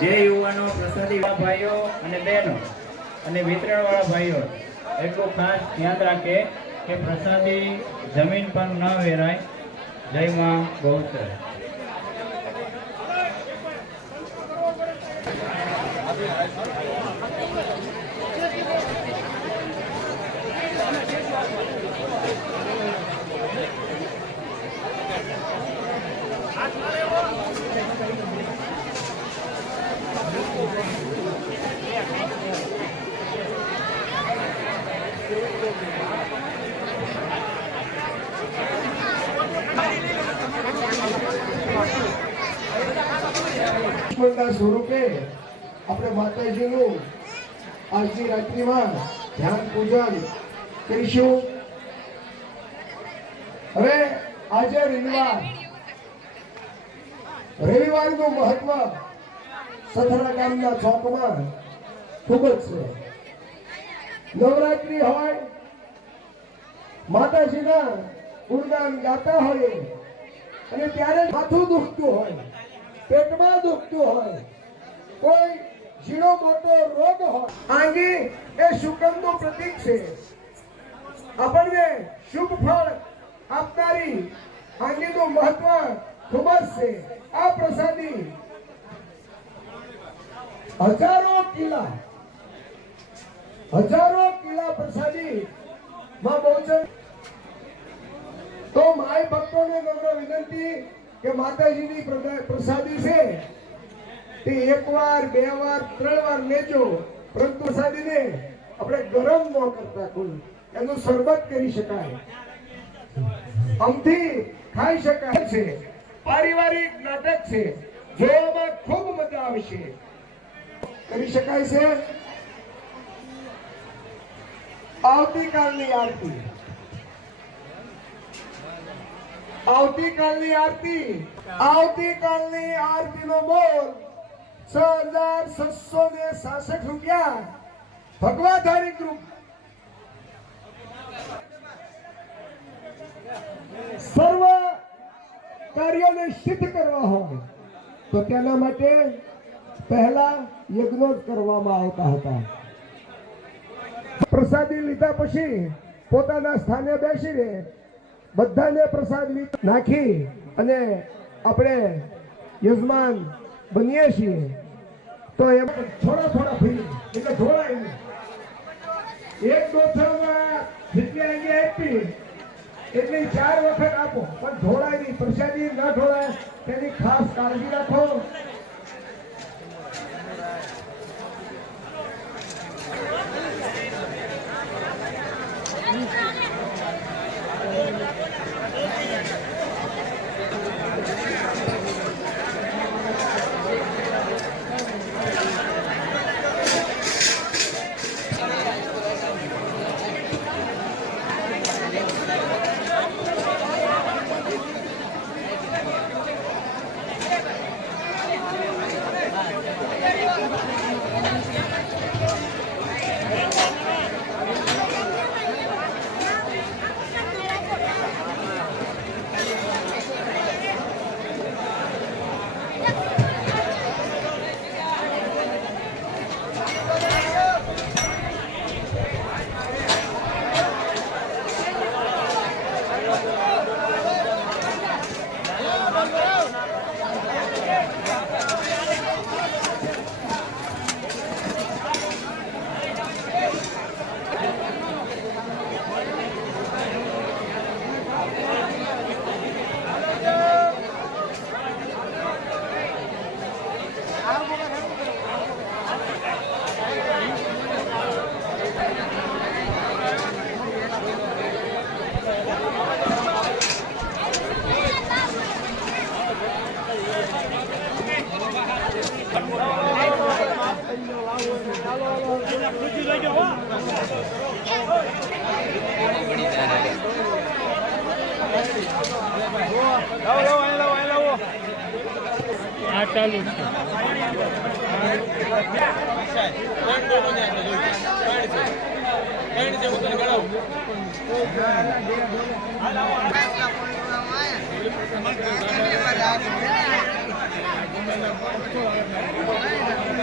જે યુવાનો પ્રસાદી વાળા ભાઈઓ અને બહેનો અને વિતરણ વાળા ભાઈઓ એટલું ખાસ ધ્યાન રાખે કે પ્રસાદી જમીન પર ન વેરાય. જય માં ગૌચર. સ્વરૂપે આપણે માતાજીનું આજની રાત્રિમાં ધ્યાન પૂજન કરીશું. હવે આજે રવિવારનું મહત્વ સથરા ગામના ચોકમાં ખૂબ જ છે. નવરાત્રી હોય, માતાજીના ગુણગાન ગાતા હોય અને ત્યારે માથું દુખતું હોય, પેટમાં દુખતું હોય, કોઈ ઝીણો મોટો રોગ હોય, આંગી એ શુકનનું પ્રતીક છે. આપણને શુભ ફળ આપનારી આંગીનું મહત્વ ખૂબ જ છે. આ પ્રસાદી હજારો કિલા પ્રસાદી માં પહોંચે. તો માય ભક્તોને નમ્ર વિનંતી કે માતાજીની પ્રસાદી છે તે એકવાર, બે વાર, 3 વાર લેજો, પરંતુ પ્રસાદીને આપણે ગરમ ન કરતા. કોઈ એનું શરબત કરી શકાય, આમથી ખાઈ શકાય છે. પારિવારિક નાટક છે, જોવામાં ખૂબ મજા આવશે. કરી શકાય છે. આવતીકાલની આરતી નો બોલ 6766 રૂપિયા. ભગવાધારી ગ્રુપ સર્વ કાર્યોને સિદ્ધ કરવા હોય તો તેના માટે પહેલા યજ્ઞો કરવામાં આવતા હતા. પ્રસાદી લીધા પછી પોતાના સ્થાને બેસીને બધાને પ્રસાદ નાખી અને આપણે યજમાન બનીએ છીએ. તો એ થોડા ફરી એટલે ઢોળાય નહીં. એક દોથામાં જેટલી આંગી આપી એટલી 4 વખત આપો, પણ ઢોળાય નહીં. પ્રસાદી ન ઢોળાય તેની ખાસ કાળજી રાખો. આ ચાલુ છે. Hãy subscribe cho kênh Ghiền Mì Gõ để không bỏ lỡ những video hấp dẫn.